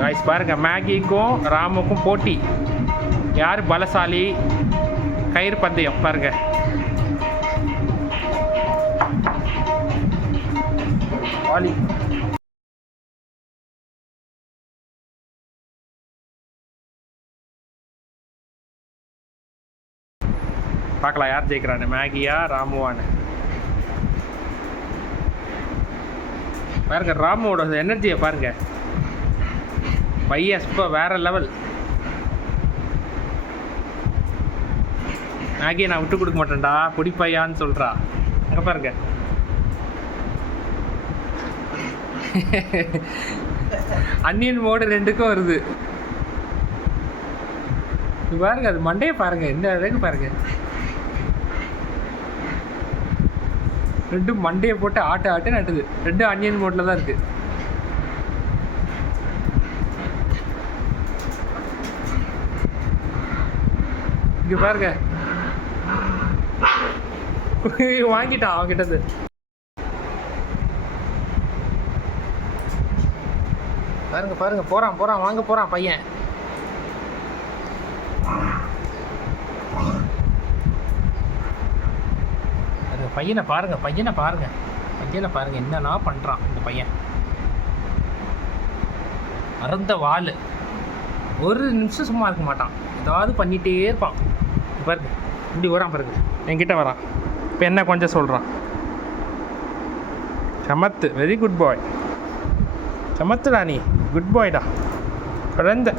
Guys பாருங்கள், மேகிக்கும் ராமுக்கும் போட்டி. யார் பலசாலி? கயிறு பந்தயம் பாருங்கள். வாலி பார்க்கலாம் யார் ஜெயிக்கிறான்னு, மேகியா ராமுவான்னு. பாருங்க ராமுவோட எனர்ஜியை பாருங்க. பையன் இப்போ வேற லெவல். மேகியை நான் விட்டு கொடுக்க மாட்டேன்டா, பிடிப்பையான்னு சொல்கிறா. அங்கே பாருங்க. அன்னியன் மோடு 2க்கும் வருது. இது பாருங்க, அது மண்டையை பாருங்க, இந்த அளவுக்கு பாருங்க. 2 மண்டையை போட்டு ஆட்டு நட்டுது. 2 அன்னியன் மோடில் தான் இருக்குது. இங்கே பாருங்க, வாங்கிட்டான் அவன்கிட்டது. பாருங்க போகிறான் வாங்க போகிறான் பையன். பையனை பாருங்க என்னன்னா பண்ணுறான் இந்த பையன். அறந்த வாள், ஒரு நிமிஷம் சும்மா இருக்க மாட்டான், ஏதாவது பண்ணிகிட்டே இருப்பான். பாருங்க இப்படி வரான் பாருங்க, என்கிட்ட வரான். இப்போ என்ன கொஞ்சம் சொல்கிறான். சமத்து, வெரி குட் பாய். சமத்துடா நீ, குட் பாய்டா. குழந்தை.